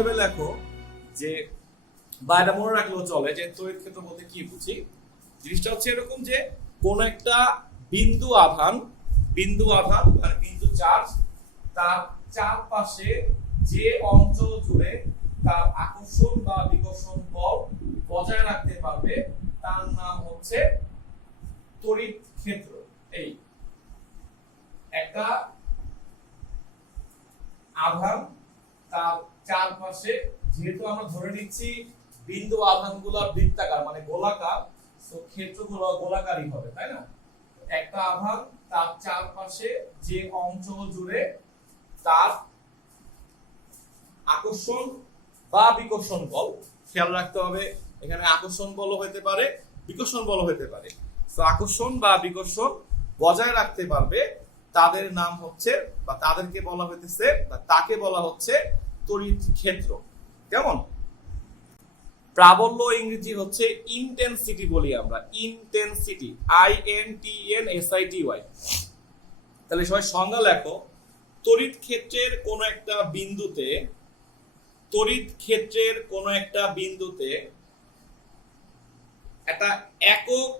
ভেবে লেখো যে, বা এটা মনে রাখলেও চলে যে তড়িৎ ক্ষেত্র বলতে কি বুঝি। জিনিসটা হচ্ছে এরকম যে কোন একটা বিন্দু আধান মানে বিন্দু চার্জ তার চারপাশে যে অঞ্চল জুড়ে তার আকর্ষণ বা বিকর্ষণ বল বজায় রাখতে পারবে তার নাম হচ্ছে তড়িৎ ক্ষেত্র। এই একটা আধান তার চারপাশে, যেহেতু আমরা ধরে নিচ্ছি বিন্দু আধানগুলো বৃত্তাকার মানে গোলাকার, তো ক্ষেত্রগুলো গোলাকারই হবে, তাই না? একটা আধান তার চারপাশে যে অঞ্চল জুড়ে তার আকর্ষণ বা বিকর্ষণ বল, খেয়াল রাখতে হবে এখানে আকর্ষণ বল হতে পারে, বিকর্ষণ বল হতে পারে, তো আকর্ষণ বা বিকর্ষণ বজায় রাখতে পারবে তাদের নাম হচ্ছে বা তাদেরকে বলা হইতেছে বা তাকে বলা হচ্ছে তড়িৎ ক্ষেত্র। কেমন? প্রাবল্য ইংরেজি হচ্ছে ইন্টেন্সিটি বলি আমরা, ইন্টেন্সিটি, INTENSITY। তাহলে সবাই সংজ্ঞা লেখো। তড়িৎ ক্ষেত্রের কোন একটা বিন্দুতে একটা একক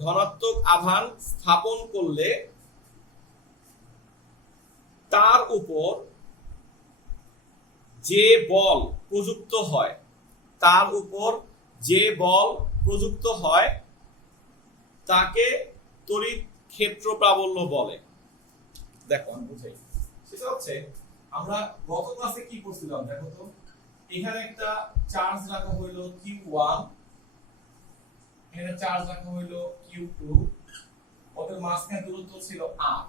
ধনাত্মক আধান স্থাপন করলে তার উপর যে বল প্রযুক্ত হয় তাকে তড়িৎ ক্ষেত্র প্রাবল্য বলে। দেখো আমি বুঝাই। সেটা হচ্ছে আমরা গত ক্লাসে কি করছিলাম দেখো তো, এখানে একটা চার্জ রাখা হইলো Q1, এখানে চার্জ রাখা হইলো Q2, ওদের মাঝখানে দূরত্ব ছিল R।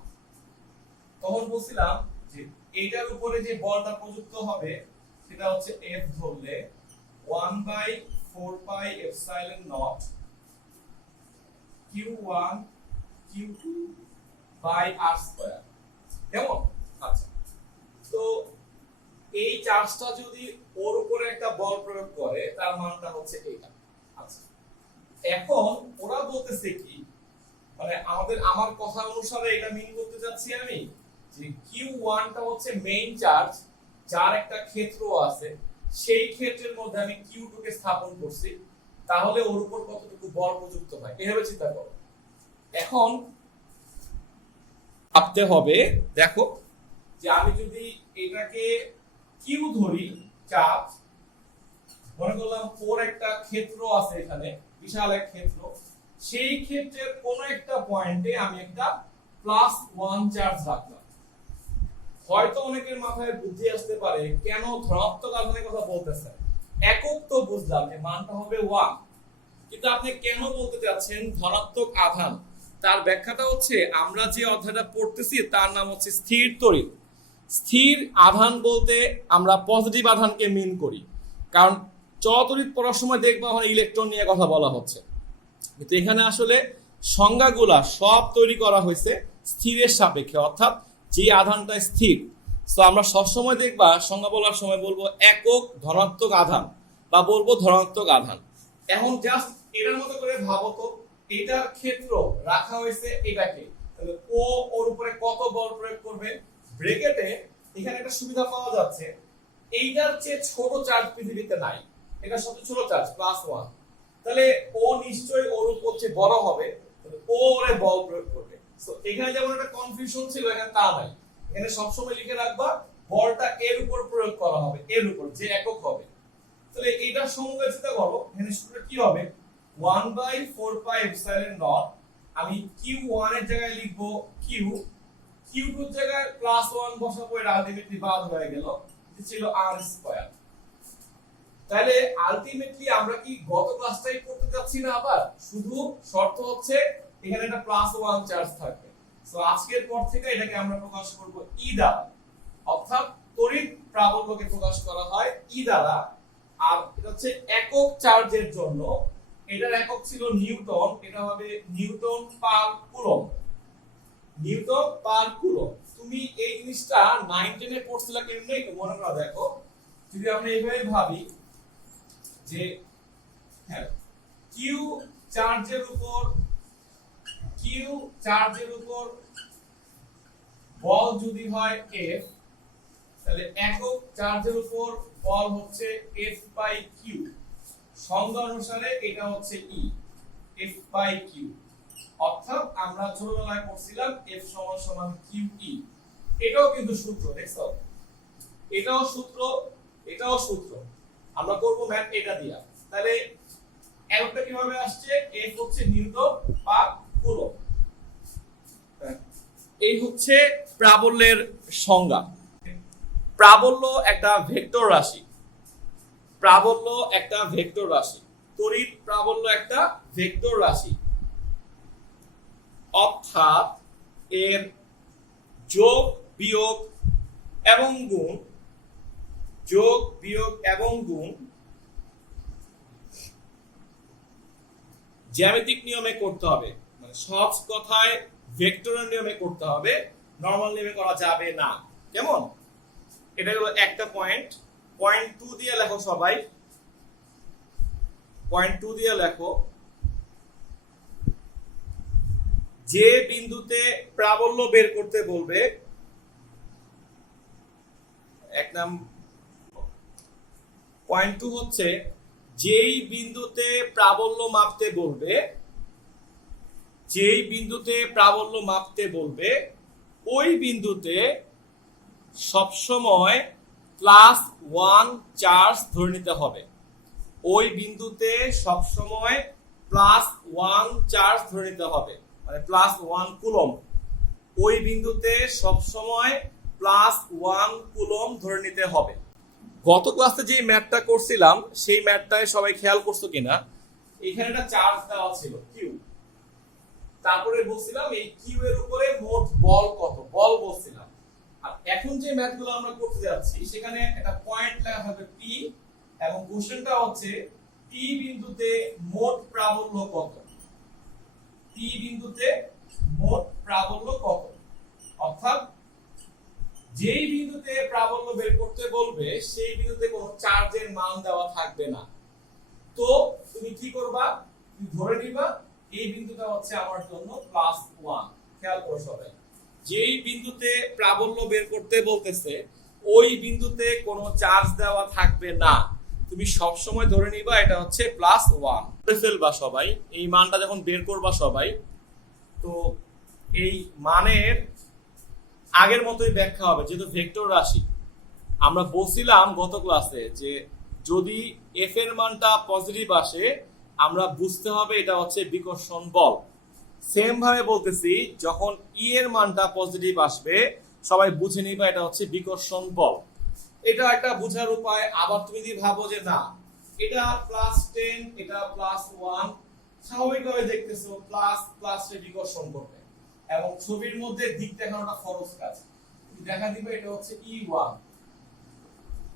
তখন বলছিলাম যে এইটার উপরে যে বলটা প্রযুক্ত হবে সেটা হচ্ছে F ধরলে 1/4πε0 Q1 Q2 R²। কেমন? আচ্ছা, তো এই চার্জটা যদি ওর উপরে একটা বল প্রয়োগ করে তার মানটা হচ্ছে এইটা। আচ্ছা, এখন ওরা বলতেছে কি, মানে আমার কথা অনুসারে এটা মিন করতে যাচ্ছি আমি যে Q1 টা হচ্ছে মেইন চার্জ, যার একটা ক্ষেত্র আছে, সেই ক্ষেত্রের মধ্যে আমি Q2 কে স্থাপন করছি, তাহলে ওর উপর কতটুকু বল প্রযুক্ত হয় এভাবে চিন্তা করো। এখন ভাবতে হবে, দেখো যে আমি যদি এটাকে Q ধরি চার্জ, মনে করলাম ওর একটা ক্ষেত্র আছে এখানে, বিশাল এক ক্ষেত্র, সেই ক্ষেত্রের কোন একটা পয়েন্টে আমি একটা +1 চার্জ রাখলাম। হয়তো অনেকের মাথায় বুদ্ধি আসতে পারে কেন ধনাত্মক আধানের কথা বলতেছে, একক তো বুঝলাম যে মানটা হবে 1, কিন্তু আপনি কেন বলতে চাচ্ছেন ধনাত্মক আধান? তার ব্যাখ্যাটা হচ্ছে আমরা যে অধ্যায়টা পড়তেছি তার নাম হচ্ছে স্থির তড়িৎ। স্থির আধান বলতে আমরা পজিটিভ আধানকে মিন করি, কারণ চলতড়িৎ পড়ার সময় দেখবো আমার ইলেকট্রন নিয়ে কথা বলা হচ্ছে, কিন্তু এখানে আসলে সংজ্ঞাগুলা সব তৈরি করা হয়েছে স্থিরের সাপেক্ষে, অর্থাৎ যে আধানটা স্থির। তো আমরা সবসময় দেখবা সংজ্ঞা বলার সময় বলবো একক ধনাত্মক আধান বা বলবো ধনাত্মক আধান। এখন জাস্ট এটার মতো করে ভাবো তো, এটার ক্ষেত্র রাখা হয়েছে এটাকে, তাহলে ও ওর উপরে কত বল প্রয়োগ করবে? ব্র্যাকেটে এখানে একটা সুবিধা পাওয়া যাচ্ছে, এইটার চেয়ে ছোট চার্জ পৃথিবীতে নাই, এটা সবচেয়ে ছোট চার্জ +1, তাহলে ও নিশ্চয়ই ওর উপর চেয়ে বড় হবে, তাহলে ও ওরে বল প্রয়োগ করবে। সো এখানে যেমন একটা কনফিউশন ছিল, এখানে তা নাই, এখানে সবসময় লিখে রাখবা বলটা এর উপর প্রয়োগ করা হবে, এর উপর যে একক হবে। তাহলে এটা সমবায় চিন্তা করো, এখানে সূত্রটা কি হবে? 1/4πε0, আমি Q1 এর জায়গায় লিখবো Q, Q2 এর জায়গায় +1 বসাবো, এটা আলটিমেটলি বাদ হয়ে গেল, এটা ছিল R²। তাহলে আলটিমেটলি আমরা কি গত ক্লাসটাই করতে যাচ্ছি না আবার? শুধু শর্ত হচ্ছে এখানে একটা +1 চার্জ থাকবে। সো আজকের পর থেকে এটাকে আমরা প্রকাশ করব E দ্বারা, অর্থাৎ তড়িৎ প্রাবল্যকে প্রকাশ করা হয় E দ্বারা। আর এটা হচ্ছে একক চার্জের জন্য, এটার একক ছিল নিউটন, এটা হবে নিউটন পার কুলম্ব। তুমি এই জিনিসটা 9 10 এ পড়ছিলা কেমনে একটু মনে করে দেখো। যদি আমরা এইভাবে ভাবি যে হ্যাঁ, কিউ চার্জের উপর বল যদি হয় F, তাহলে একক চার্জের উপর বল হচ্ছে F বাই কিউ, সংজ্ঞা অনুসারে এটা হচ্ছে E, F বাই কিউ। অর্থাৎ আমরা ছোটবেলায় পড়ছিলাম F সমান সমান QE। এটাও কিন্তু সূত্র, দেখছো? এটাও সূত্র, এটাও সূত্র। আমরা করব ম্যাথ এটা দিয়া। তাহলে Fটা কিভাবে আসছে? F হচ্ছে নিউটন বা কুলম্ব। এই হচ্ছে প্রাবল্যের সংজ্ঞা। প্রাবল্য একটা ভেক্টর রাশি, প্রাবল্য একটা ভেক্টর রাশি, তড়িৎ প্রাবল্য একটা ভেক্টর রাশি। অর্থাৎ এর যোগ বিয়োগ এবং গুণ, যোগ বিয়োগ এবং গুণ জ্যামিতিক নিয়মে করতে হবে, মানে সহজ কথায় ভেক্টরের নিয়মে করতে হবে, নরমাল নিয়মে করা যাবে না। কেমন? এটা হলো একটা পয়েন্ট। পয়েন্ট 2 দিয়ে লেখো সবাই, পয়েন্ট 2 দিয়ে লেখো। যে বিন্দুতে প্রাবল্য বের করতে বলবে, এক নাম পয়েন্ট 2 হচ্ছে যেই বিন্দুতে প্রাবল্য মাপতে বলবে, যেই বিন্দুতে প্রাবল্য মাপতে বলবে ওই বিন্দুতে সবসময় +1 চার্জ ধরে নিতে হবে। ওই বিন্দুতে সবসময় +1 চার্জ ধরে নিতে হবে, মানে +1 কুলম্ব। ওই বিন্দুতে সবসময় +1 কুলম্ব ধরে নিতে হবে। গত ক্লাসে যে ম্যাথটা করছিলাম সেই ম্যাথটায় সবাই খেয়াল করছো কিনা? এখানে একটা চার্জ দেওয়া ছিল কিউ, তারপরে বলছিলাম এই কিউ এর উপরে মোট বল কত, বল বলছিলাম। আর এখন যে ম্যাথগুলো আমরা করতে যাচ্ছি সেখানে একটা পয়েন্ট লেখা হবে পি, এবং কোশ্চেনটা হচ্ছে পি বিন্দুতে মোট প্রাবল্য কত, পি বিন্দুতে মোট প্রাবল্য কত। অর্থাৎ যেই বিন্দুতে প্রাবল্য বের করতে বলবে সেই বিন্দুতে কোনো চার্জের মান দেওয়া থাকবে না। তো তুমি কি করবা? তুমি ধরে নিবা এই বিন্দুটা হচ্ছে আমার জন্য +1। খেয়াল করো সবাই, যেই বিন্দুতে প্রাবল্য বের করতে বলতেছে ওই বিন্দুতে কোনো চার্জ দেওয়া থাকবে না। তুমি সব সময় ধরে নিবা এটা হচ্ছে +1। ফেলবা সবাই, এই মানটা যখন বের করবা সবাই, তো এই মানের আগের মতোই ব্যাখ্যা হবে, যেহেতু ভেক্টর রাশি। আমরা বলছিলাম গত ক্লাসে যে যদি এফ এর মানটা পজিটিভ আসে আমরা বুঝতে হবে এটা হচ্ছে বিকর্ষণ বল। সেম ভাবে বলতেছি, যখন ই এর মানটা পজিটিভ আসবে সবাই বুঝে নিবা এটা হচ্ছে বিকর্ষণ বল। এটা একটা বোঝার উপায়। আবার তুমি যদি ভাবো যে না এটা +10, এটা +1, স্বাভাবিকভাবে দেখতেছো প্লাস প্লাসে বিকর্ষণ করবে, এবং ছবির মধ্যে দিক দেখানোটা ফরজ কাজ। তুমি দেখা দিবে এটা হচ্ছে E1,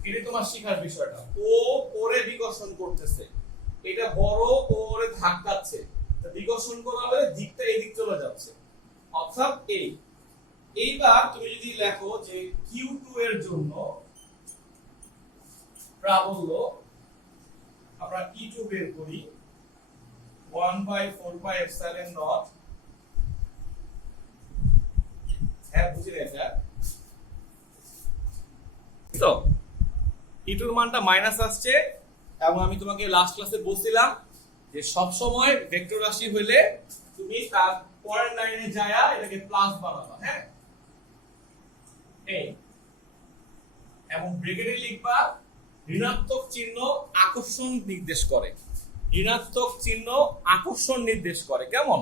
এটা তোমার শিখার বিষয়টা। ও ওরে বিকর্ষণ করতেছে, এটা বড় ও ওরে ধাক্কাচ্ছে, তো বিকর্ষণ করা হলে দিকটা এদিক চলে যাচ্ছে, অর্থাৎ এই। এইবার তুমি যদি লেখো যে Q2 এর জন্য প্রাবল্য আমরা E2 বের করি 1/4πε0। হ্যাঁ বুঝে গেছে? তো E2 এর মানটা মাইনাস আসছে, এবং আমি তোমাকে লাস্ট ক্লাসে বলছিলাম যে সব সময় ভেক্টর রাশি হইলে তুমি তার পরের লাইনে যায়া এটাকে প্লাস বানাবা। হ্যাঁ, এই এবং ব্র্যাকেটে লিখবা ঋণাত্মক চিহ্ন আকর্ষণ নির্দেশ করে, ঋণাত্মক চিহ্ন আকর্ষণ নির্দেশ করে। কেমন?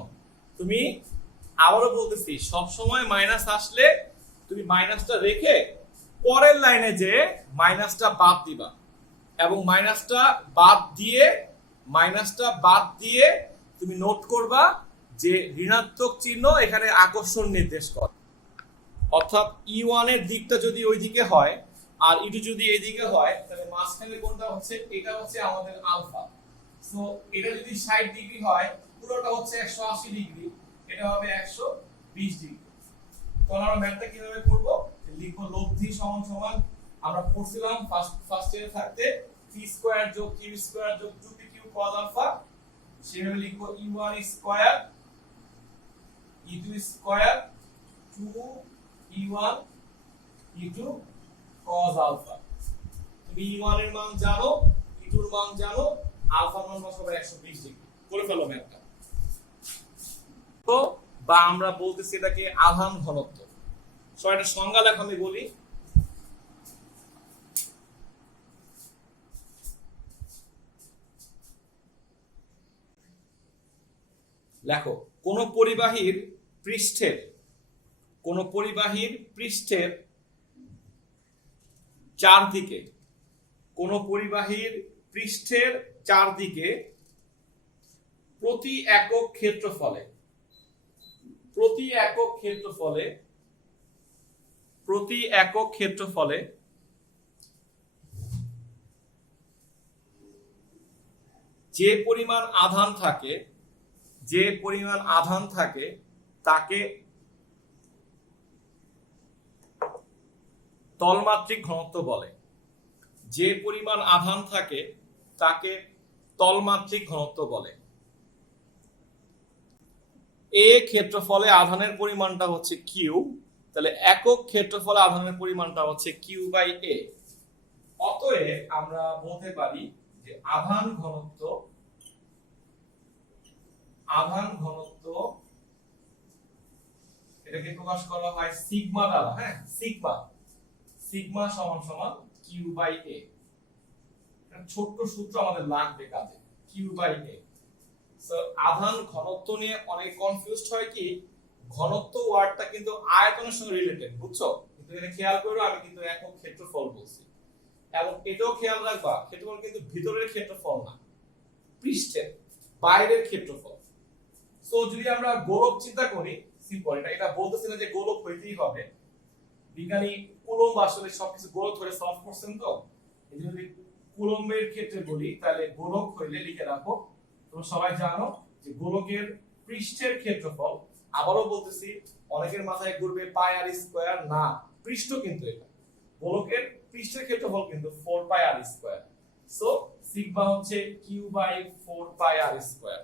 তুমি আবারও বলতেছি, সব সময় মাইনাস আসলে তুমি মাইনাসটা রেখে পরের লাইনে যে মাইনাসটা বাদ দিবা, এবং মাইনাসটা বাদ দিয়ে তুমি নোট করবা যে ঋণাত্মক চিহ্ন এখানে আকর্ষণ নির্দেশ করে। অর্থাৎ E1 এর দিকটা যদি ওই দিকে হয় আর E2 যদি এই দিকে হয়, তাহলে মাঝখানে কোনটা হচ্ছে? এটা হচ্ছে আমাদের আলফা। সো এটা যদি 60 ডিগ্রি হয়, পুরোটা হচ্ছে 180 ডিগ্রি, এটা হবে 120 ডিগ্রি। তো আমরা ম্যাথটা কিভাবে করব? লিখব লব্ধি সমান সমান, আমরা পড়ছিলাম ফার্স্ট ইয়ারে থাকতে p² যোগ q² যোগ 2pq cos আলফা, সেভাবে লিখব E1 square E2 square 2 E1 E2 cos alpha. তুমি E1 এর মান জানো, E2 এর মান জানো, আলফার মান বসাবে 120 ডিগ্রি। করে ফেলো ম্যাথটা। তো বা আমরা বলতেছি এটাকে আধান ঘনত্ব। সো এটা সংজ্ঞা লেখো, আমি বলি। লেখো, কোন পরিবাহীর পৃষ্ঠের চারদিকে প্রতি একক ক্ষেত্রফলে যে পরিমাণ আধান থাকে তাকে তলমাত্রিক ঘনত্ব বলে। যে পরিমাণ আধান থাকে তাকে তলমাত্রিক ঘনত্ব বলে। এ ক্ষেত্রফলে আধানের পরিমাণটা হচ্ছে কিউ, তাহলে একক ক্ষেত্রফলে আধানের পরিমাণটা হচ্ছে কিউ বাই এ। অতএব আমরা বলতে পারি যে আধান ঘনত্ব এটাকে প্রকাশ করা হয় সিগমা দ্বারা। হ্যাঁ, সিগমা সমান সমান কিউ বাই এ। ছোট্ট সূত্র আমাদের লাগবে কাজে, কিউ বাই এ। আধান ঘনত্ব নিয়ে অনেক কনফিউজড হয় কি, ঘনত্ব ওয়ার্ডটা কিন্তু আয়তনের সঙ্গে রিলেটেড, বুঝছো? কিন্তু এটা খেয়াল করো, আমি কিন্তু একক ক্ষেত্রফল বলছি। এবং এটাও খেয়াল রাখবা, ক্ষেত্রফল কিন্তু ভিতরের ক্ষেত্রফল না, পৃষ্ঠের বাইরের ক্ষেত্রফল। সো যদি আমরা গোলক চিন্তা করি, সিম্পল, এটা বলতেছি না যে গোলক হইতেই হবে। বিজ্ঞানী কুলম্ব আসলে সবকিছু গোলক ধরে সলভ করছেন। তো যদি কুলম্বের ক্ষেত্রে বলি, তাহলে গোলক হইলে লিখে রাখো, তোমরা সবাই জানো যে গোলকের পৃষ্ঠের ক্ষেত্রফল, আবারও বলতেছি, অনেকের মাথায় ঘুরবে পাই আর স্কয়ার, না, পৃষ্ঠ কিন্তু এটা, গোলকের পৃষ্ঠের ক্ষেত্রফল কিন্তু 4 pi r square. So sigma হচ্ছে q by 4 pi r square.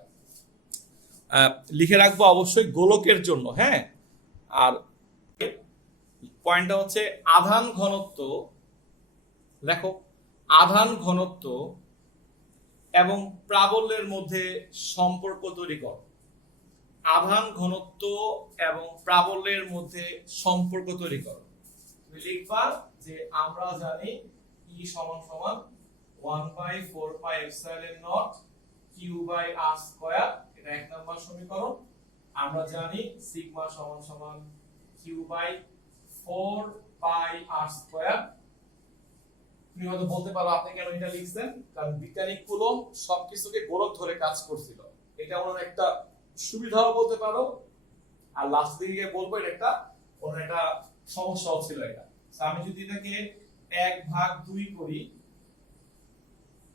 লিখে রাখবো অবশ্যই গোলকের জন্য। হ্যাঁ, আর পয়েন্টটা হচ্ছে আধান ঘনত্ব। দেখো, আধান ঘনত্ব এবং প্রাবল্যের মধ্যে সম্পর্ক তৈরি করো। আধান ঘনত্ব এবং প্রাবল্যের মধ্যে সম্পর্ক তৈরি করো। তুমি লিখবা যে আমরা জানি E সমান সমান 1/4 pi epsilon naught q by r square, এটা এক নম্বর সমীকরণ। আমরা জানি সিগমা সমান সমান q by 4 pi r square. তুমি হয়তো বলতে পারো আপনি কেন এটা লিখছেন, কারণ বিজ্ঞানী কুলম্ব সবকিছুকে গোলক ধরে কাজ করছিল, এটা ওনার একটা সুবিধাও বলতে পারো। আর লাস্ট দিকে বলবো এটা একটা ওনার একটা সমস্যাও ছিল এটা। আমি যদি এটাকে 1/2 করি,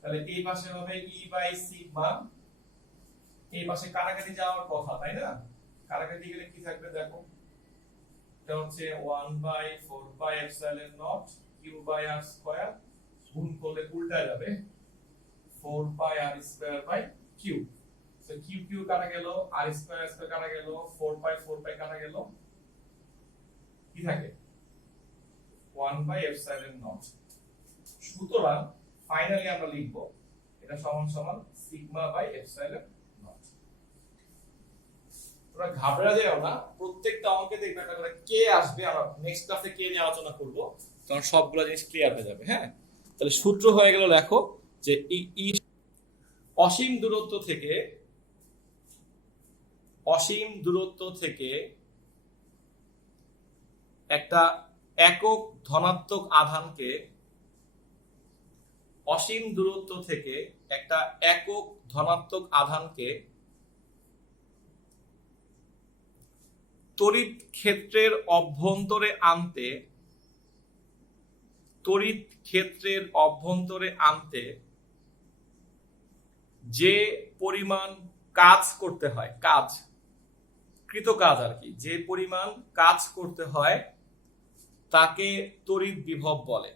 তাহলে এই পাশে হবে E বাই সিগমা, এই পাশে কাটাকাটি যাওয়ার কথা, তাই না? কাটাকাটি গেলে কি থাকবে দেখো, এটা হচ্ছে 1/4 pi epsilon naught q by r square, গুণ করলে উল্টা যাবে 4 pi r square by q. So q q কাটা গেল, আর স্কয়ার কাটা গেল, 4 পাই কাটা গেল, কি থাকে 1/এপসাইলন নট। সুতরাং ফাইনালি আমরা লিখব এটা সমান সমান সিগমা বাই এপসাইলন নট। তোমরা ঘাবড়া যাও না, প্রত্যেকটা অঙ্কে দেখবে একটা করে কে আসবে, আমরা নেক্সট ক্লাসে কে নিয়ে আলোচনা করব, তখন সবগুলো জিনিস ক্লিয়ার হয়ে যাবে। হ্যাঁ, তাহলে সূত্র হয়ে গেল, লেখো যে অসীম দূরত্ব থেকে একটা একক ধনাত্মক আধানকে তড়িৎ ক্ষেত্রের অভ্যন্তরে যে পরিমাণ কাজ করতে হয়, কৃত কাজ আর কি, যে পরিমাণ কাজ করতে হয় তাকে তড়িৎ বিভব বলে।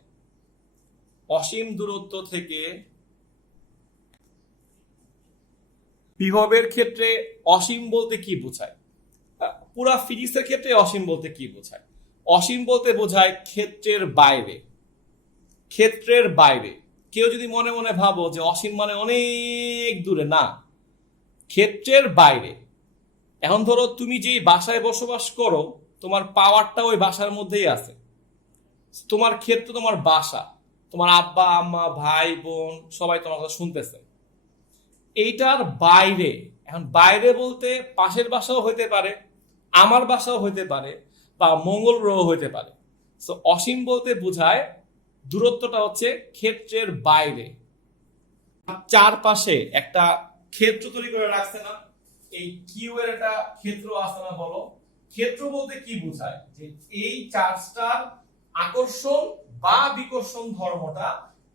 অসীম দূরত্ব থেকে বিভবের ক্ষেত্রে অসীম বলতে কি বোঝায়, পুরা ফিজিক্সের ক্ষেত্রে অসীম বলতে কি বোঝায়? অসীম বলতে বোঝায় ক্ষেত্রের বাইরে, ক্ষেত্রের বাইরে। কেউ যদি মনে মনে ভাবো যে অসীম মানে অনেক দূরে, না, ক্ষেত্রের বাইরে। এখন ধরো তুমি যেই বাসায় বসবাস করো, তোমার পাওয়ারটা ওই বাসার মধ্যেই আছে। তোমার ক্ষেত্র তোমার বাসা, তোমার আব্বা আম্মা ভাই বোন সবাই তোমার কথা শুনতেছে। এইটার বাইরে, এখন বাইরে বলতে পাশের বাসাও হইতে পারে, আমার বাসাও হইতে পারে, বা মঙ্গল গ্রহ হইতে পারে। সো অসীম বলতে বোঝায় দূরত্বটা হচ্ছে ক্ষেত্রের বাইরে। চারপাশে একটা ক্ষেত্র তৈরি করে রাখছে না, এই কিউ এর একটা ক্ষেত্র আছে না, বলো। ক্ষেত্র বলতে কি বোঝায়? যে এই চার্জটার আকর্ষণ বা বিকর্ষণ ধর্মটা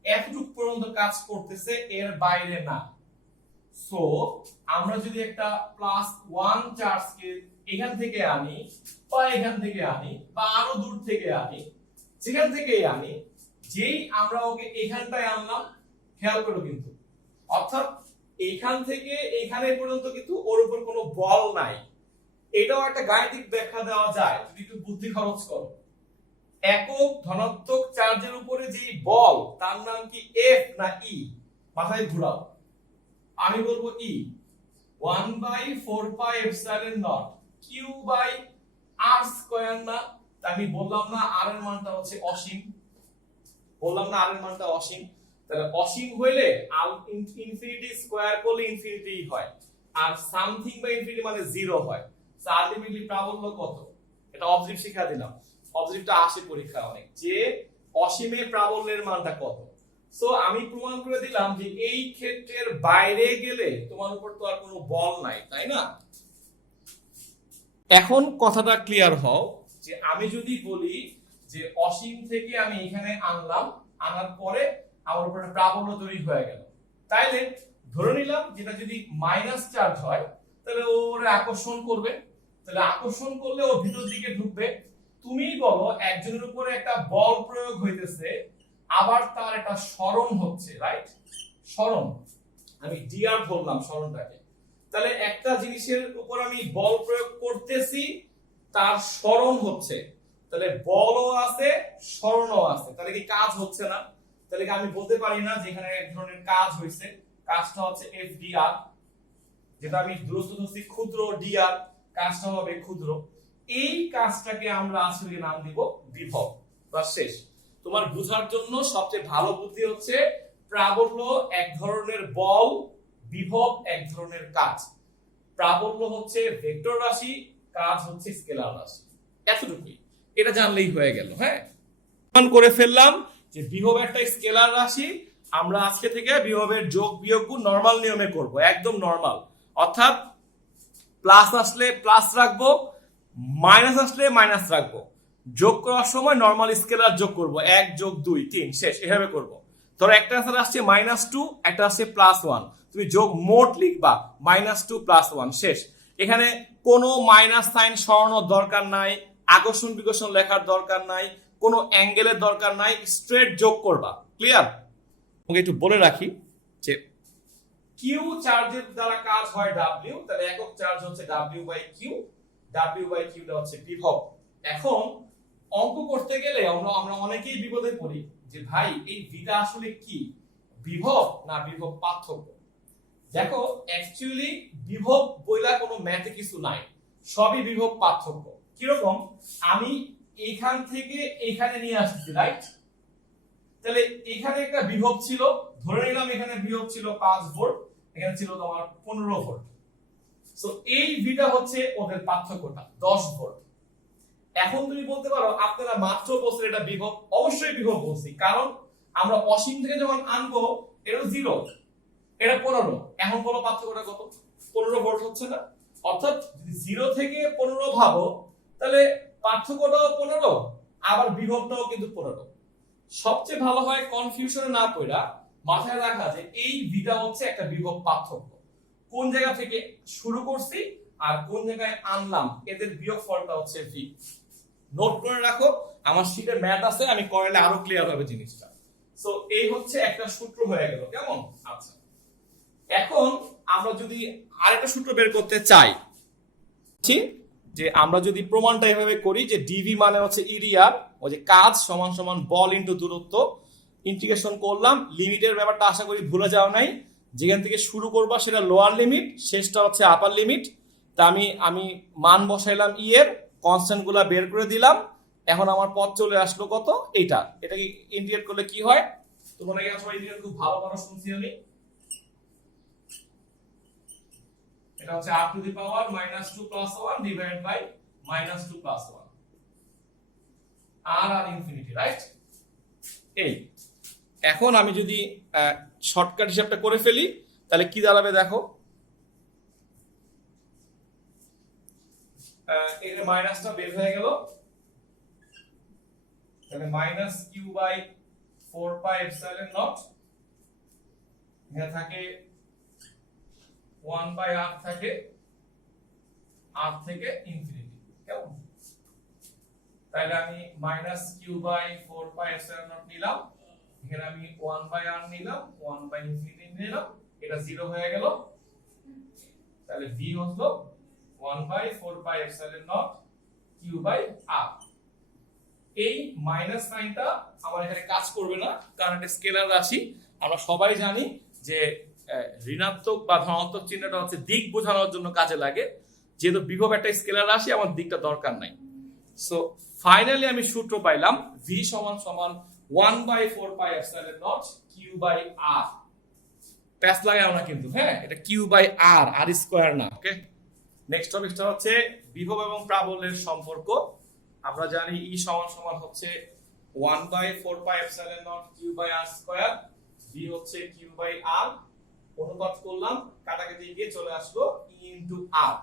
এতটুকু পর্যন্ত কাজ করতেছে, এর বাইরে না। সো আমরা যদি একটা +1 চার্জকে এখান থেকে আনি, বা এখান থেকে আনি, বা আরো দূর থেকে আনি, যেখান থেকেই আনি, যেই আমরা ওকে এখানটায় আনলাম, খেয়াল করো কিন্তু, অর্থাৎ এইখান থেকে এইখানে পর্যন্ত কিন্তু ওর উপর কোনো বল নাই। এটাও একটা গাণিতিক ব্যাখ্যা দেওয়া যায় যদি একটু বুদ্ধি খরচ করো। একক ধনাত্মক চার্জের উপরে যে বল, তার নাম কি এফ না ই? মাথায় ঘুরাও। আমি বলবো ই। 1/4πε0 q/r² না? আমি বললাম না আর এর মানটা হচ্ছে অসীম, বললাম না আর এর মানটা অসীম। তাহলে অসীম হইলে ইনফিনিটি স্কয়ার করলে ইনফিনিটি হয়, আর সামথিং বা ইনফিনিটি মানে 0 হয়। সো আলটিমেটলি প্রাবল্য কত? এটা অবজেক্ট শিখা দিলাম, অবজেক্টটা আসে পরীক্ষা অনেক, যে অসীমে প্রাবল্যের মানটা কত। সো আমি প্রমাণ করে দিলাম যে এই ক্ষেত্রের বাইরে গেলে তোমার উপর তো আর কোনো বল নাই, তাই না? এখন কথাটা ক্লিয়ার হও যে আমি যদি বলি যে অসীম থেকে আমি এখানে আনলাম, আনার পরে আমার উপর একটা প্রাবল্য তৈরি হয়ে গেল, তাইলে ধরে নিলাম যেটা যদি মাইনাস চার্জ হয় তাহলে ওর আকর্ষণ করবে, তাহলে আকর্ষণ করলে ও ভিতর দিকে ঢুকবে। তুমি বলো একজনের উপরে একটা বল প্রয়োগ হইতেছে, আবার তার একটা সরণ হচ্ছে, রাইট? সরণ, আমি ডিআর বললাম সরণটাকে। তাহলে একটা জিনিসের উপর আমি বল প্রয়োগ করতেছি, তার সরণ হচ্ছে, তাহলে বলও আছে সরণও আছে, তাহলে কি কাজ হচ্ছে না? তাহলে কি আমি বলতে পারি না যে এখানে এক ধরনের কাজ হয়েছে? কাজটা হচ্ছে এফডিআর, যেটা আমি দূরত্ব ধরছি ক্ষুদ্র ডিআর, কাজটা হবে ক্ষুদ্র। এই কাজটাকে আমরা আসলে নাম দিব বিভব। বাস শেষ। তোমার বোঝার জন্য সবচেয়ে ভালো বুদ্ধি হচ্ছে প্রাবল্য এক ধরনের বল, বিভব এক ধরনের কাজ। প্রাবল্য হচ্ছে ভেক্টর রাশি, কাজ হচ্ছে স্কেলার রাশি, এতটুকুই। এটা জানলেই হয়ে গেল। হ্যাঁ, প্রমাণ করে ফেললাম যে বিভব একটা স্কেলার রাশি। আমরা আজকে থেকে বিভবের যোগ বিয়োগ গুণ নরমাল নিয়মে করব, একদম নরমাল। অর্থাৎ প্লাস আসলে প্লাস রাখবো, মাইনাস আসলে মাইনাস রাখবো। যোগ করার সময় নরমাল স্কেলার যোগ করব, 1 + 2 3 শেষ, এভাবে করব। ধরো একটা আনসার আসছে -2, একটা আসছে +1, তুমি যোগ মোট লিখবা -2 + 1 শেষ। এখানে কোনো মাইনাস সাইন সরানোর দরকার নাই, আকর্ষণ বিকর্ষণ লেখার দরকার নাই, কোনো অ্যাঙ্গেলের দরকার নাই, স্ট্রেট যোগ করবা। ক্লিয়ার? ওকে, একটু বলে রাখি যে কিউ চার্জের দ্বারা কাজ হয় ডাব্লিউ, তাহলে একক চার্জ হচ্ছে W/Q, W/Q টা হচ্ছে বিভব। এখন অঙ্ক করতে গেলে আমরা অনেকেই বিপদে পড়ি যে ভাই এই ভিটা আসলে কি, বিভব না বিভব পার্থক্য? দেখো অ্যাকচুয়ালি বিভব বইলা কোনো ম্যাথে কিছু নাই, সবই বিভব পার্থক্য। কিরকম? আমি এইখান থেকে এইখানে নিয়ে আসছি, রাইট? তাহলে এখানে একটা বিভব ছিল, ধরে নিলাম এখানে বিভব ছিল 5 ভোল্ট, এখানে ছিল তোমার 15 ভোল্ট। সো এই ভিটা হচ্ছে ওদের পার্থক্যটা 10 ভোল্ট। এখন তুমি বলতে পারো আপনারা মাত্র বলছেন এটা বিভব, অবশ্যই বিভব বলছি, কারণ আমরা অসীম থেকে যখন আনবো এটা 0, এটা 15। এখন বলো পার্থক্যটা কত? 15 ভোল্ট হচ্ছে না? অর্থাৎ যদি 0 থেকে 15 ভাবো, তাহলে পার্থক্যটাও 15, আবার বিভবটাও কিন্তু 15। সবচেয়ে ভালো হয় কনফিউশনে না পড়া মাথায় রাখা যে এই ভিটা হচ্ছে একটা বিভব পার্থক্য, কোন জায়গা থেকে শুরু করছি আর কোন জায়গায় আনলাম, এদের বিয়োগফলটা হচ্ছে ভি। নোট করে রাখো, আমার শীটে ম্যাথ আছে, আমি করাইলে আরো ক্লিয়ার হবে জিনিসটা। সো এই হচ্ছে একটা সূত্র হয়ে গেল, কেমন? আচ্ছা, এখন আমরা যদি আরেকটা সূত্র বের করতে চাই, যে আমরা যদি প্রমাণটা এভাবে করি যে ডিভি মানে হচ্ছে এরিয়া, ওই যে কাজ সমান সমান বল ইনটু দূরত্ব ইন্টিগ্রেশন করলাম, লিমিটের ব্যাপারটা আশা করি ভুলে যাও নাই, যেখান থেকে শুরু করবা সেটা লোয়ার লিমিট, শেষটা হচ্ছে আপার লিমিট। তা আমি মান বসাইলাম ই এর, কনস্ট্যান্ট গুলা বের করে দিলাম। এখন আমার পথ চলে আসলো কত, এটাকে ইন্টিগ্রেট করলে কি হয়, তোমরা এখানে সবাই ইন্টিগ্রেট খুব ভালো ভালো শুনছি আমি। এটা হচ্ছে r to the power -2 + 1 divided by -2 + 1 r আর ইনফিনিটি, রাইট? এই এখন আমি যদি শর্টকাট হিসাবটা করে ফেলি তাহলে কি দাঁড়াবে দেখো, এর মাইনাসটা বের হয়ে গেল, তাহলে -q/4πε0 এখানে থাকে 1/r থাকে, r থেকে ইনফিনিটি, কেমন? তাহলে আমি -q/4πε0 নিলাম, এখানে আমি 1/r নিলাম, 1/∞ নিলাম, এটা 0 হয়ে গেল। তাহলে v হলো 1/4πε0 q/r। এই মাইনাস সাইনটা আমার এখানে কাজ করবে না, কারণ এটা স্কেলার রাশি। আমরা সবাই জানি যে ঋণাত্মক বা ধনাত্মক চিহ্নটা হচ্ছে দিক বোঝানোর জন্য কাজে লাগে, যেহেতু বিভব একটা স্কেলার রাশি, আমার দিকটা দরকার নাই। সো ফাইনালি আমি সূত্র পাইলাম v = 1/4πε0 q/r। প্যাচ লাগাও না কিন্তু, হ্যাঁ, এটা q/r, r স্কয়ার না, ওকে? নেক্সট টপিকটা হচ্ছে বিভব এবং প্রাবল্যের সম্পর্ক। আমরা জানি E = হচ্ছে 1/4πε0 q/r², v হচ্ছে q/r, অনুপাত করলাম, কাটাকাটি গিয়ে চলে আসলো e * r।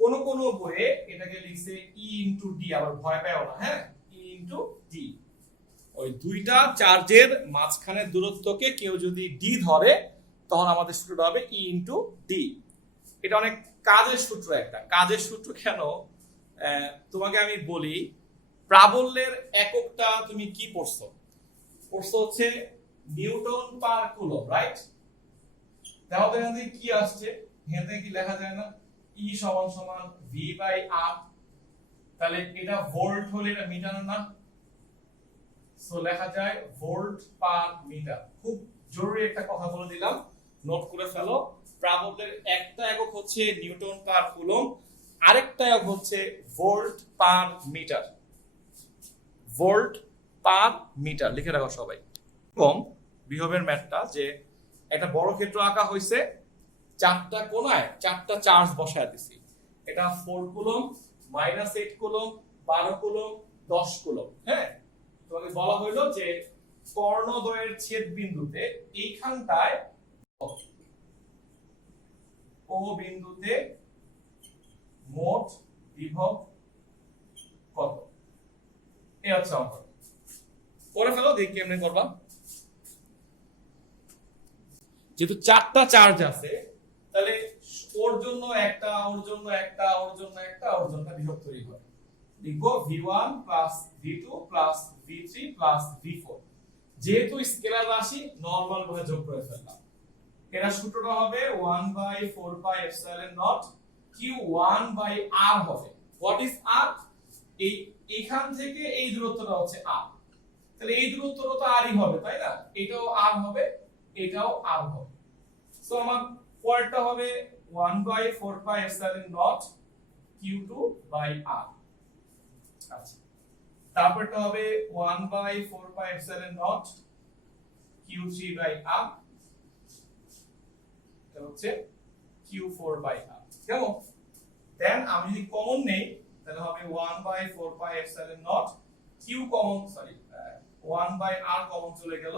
কোন কোন বইয়ে এটাকে লিখছে e * d, আবার ভয় পাও না, হ্যাঁ, e * d। ওই দুইটা চার্জের মাঝখানের দূরত্বকে কেউ যদি d ধরে তখন আমাদের সূত্রটা হবে e * d। এটা অনেক কাজের সূত্র, একটা কাজের সূত্র। কেন তোমাকে আমি বলি, প্রাবল্যের এককটা তুমি কি পড়ছো হচ্ছে নিউটন পার কুলম, রাইট? তাহলে এখান থেকে কি আসছে, এখান থেকে কি লেখা যায় না E = v/r? তাহলে এটা ভোল্ট হলে এটা মিটার না, সো লেখা যায় ভোল্ট পার মিটার। খুব জরুরি একটা কথা বলে দিলাম, নোট করে ফেলো। প্রাবল্যের একটা একক হচ্ছে নিউটন পার কুলম, আরেকটা একক হচ্ছে volt per metre. Volt per metre লিখে রাখো সবাই। কম বিভবের ম্যাথটা, যে একটা বড় ক্ষেত্র আঁকা হয়েছে, চারটা কোণায় চারটা চার্জ বসায় দিছি। এটা 4 কুলম, -8 কুলম, 12 কুলম, 10 কুলম। হ্যাঁ, তোমাকে বলা হইলো যে কর্ণদ্বয়ের ছেদ বিন্দুতে এইখানটায় ও বিন্দুতে মোট বিভব কত, এই হচ্ছে অঙ্ক। করে ফেলো, দেখি কেমনে করবা। যেহেতু চারটা চার্জ আছে, তাহলে ওর জন্য একটা, ওর জন্য একটা, ওর জন্য একটা, ওর জন্য বিভব তৈরি হয়। লিখবো v1 + v2 + v3 + v4। যেহেতু স্কেলার রাশি, নরমাল ভাবে যোগ করে ফেললাম। এর সূত্রটা হবে 1/4πε0 q1/r হবে। What is r? এইখান থেকে এই দূরত্বটা হচ্ছে r, তাহলে এই দূরত্বটা তো r ই হবে, তাই না? এটাও r হবে, এটাও r হবে। সো আমার পরেরটা হবে 1/4πε0 q2/r। আচ্ছা, তারপরটা হবে 1/4πε0 q3/r, এটা হচ্ছে q4/r। কেমন? দেন আমি যদি কমন নেই তাহলে হবে 1/4πε0 q কমন, 1/r কমন চলে গেল,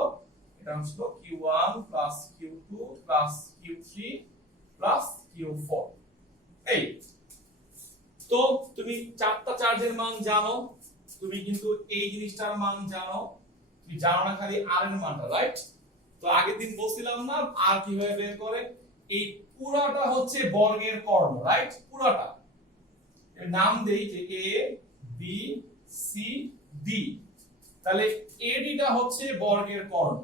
এটা হলো q1 + q2 + q3 + q4। এই তো তুমি চারটা চার্জের মান জানো, তুমি কিন্তু এই জিনিসটার মান জানো, তুমি জানো না খালি r এর মানটা, রাইট? তো আগের দিন বলছিলাম না r কিভাবে বের করে, এই পুরাটা হচ্ছে বর্গের কর্ণ, রাইট? পুরাটা এর নাম দেই যে a b c d। তাহলে AD টা হচ্ছে বর্গের কর্ণ,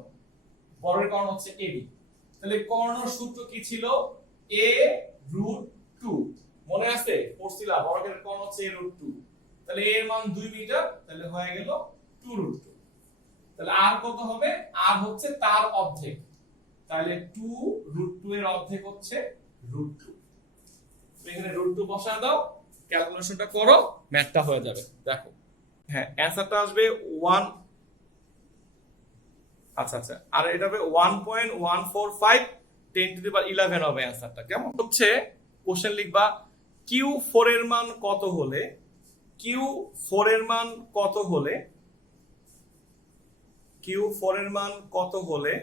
বর্গের কর্ণ হচ্ছে AD। তাহলে কর্ণর সূত্র কি ছিল? a√2। মনে আছে? পড়ছিলা, বর্গের কর্ণ হচ্ছে a√2। তাহলে a এর মান 2 মিটার, তাহলে হয়ে গেল 2√2। তাহলে আর কত হবে? আর হচ্ছে তার অর্ধেক, তাহলে 2√2 এর অর্ধেক হচ্ছে √2। এখানে √2 বসায় দাও, ক্যালকুলেশনটা করো, ম্যাথটা হয়ে যাবে। দেখো হ্যাঁ অ্যানসারটা আসবে 1, আচ্ছা আচ্ছা, আর এটা হবে 1.145 10^11 হবে অ্যানসারটা। কেমন হচ্ছে? কোশ্চেন লিখবা Q4 এর মান কত হলে, Q4 এর মান কত হলে, Q4 এর মান কত হলে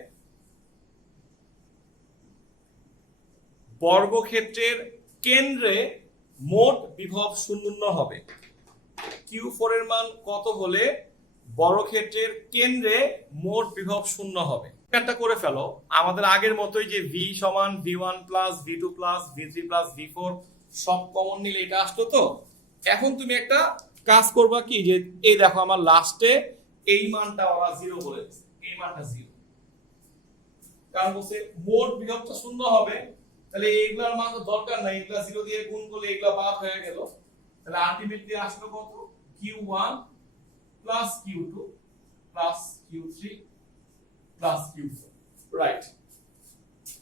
বর্গক্ষেত্রের কেন্দ্রে মোট বিভব শূন্য হবে। Q4 এর মান কত হলে বর্গক্ষেত্রের কেন্দ্রে মোট বিভব শূন্য হবে। একটা করে ফেলো, আমাদের আগের মতোই যে v সমান v1 plus v2 plus v3 plus v4 সব কমন নিলে এটা আসতো। তো এখন তুমি একটা কাজ করবা কি, যে এই দেখো আমার লাস্টে এই মানটা ওরা 0 বলে দিয়েছে, এই মানটা 0, কারণ বলছে মোট বিভবটা শূন্য হবে। তাহলে এইগুলার মান তো দরকার নাই, এগুলা 0 দিয়ে গুণ করলে এগুলা বাদ হয়ে গেল। তাহলে আলটিমেটলি আসলো কত? Q1 plus Q2 plus Q3 plus Q4, right?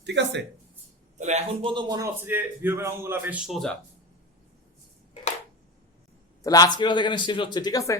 ঠিক আছে, তাহলে এখন পর্যন্ত মনে হচ্ছে যে বিভবের অঙ্কগুলো বেশ সোজা। তাহলে আজকের এখানে শেষ হচ্ছে, ঠিক আছে?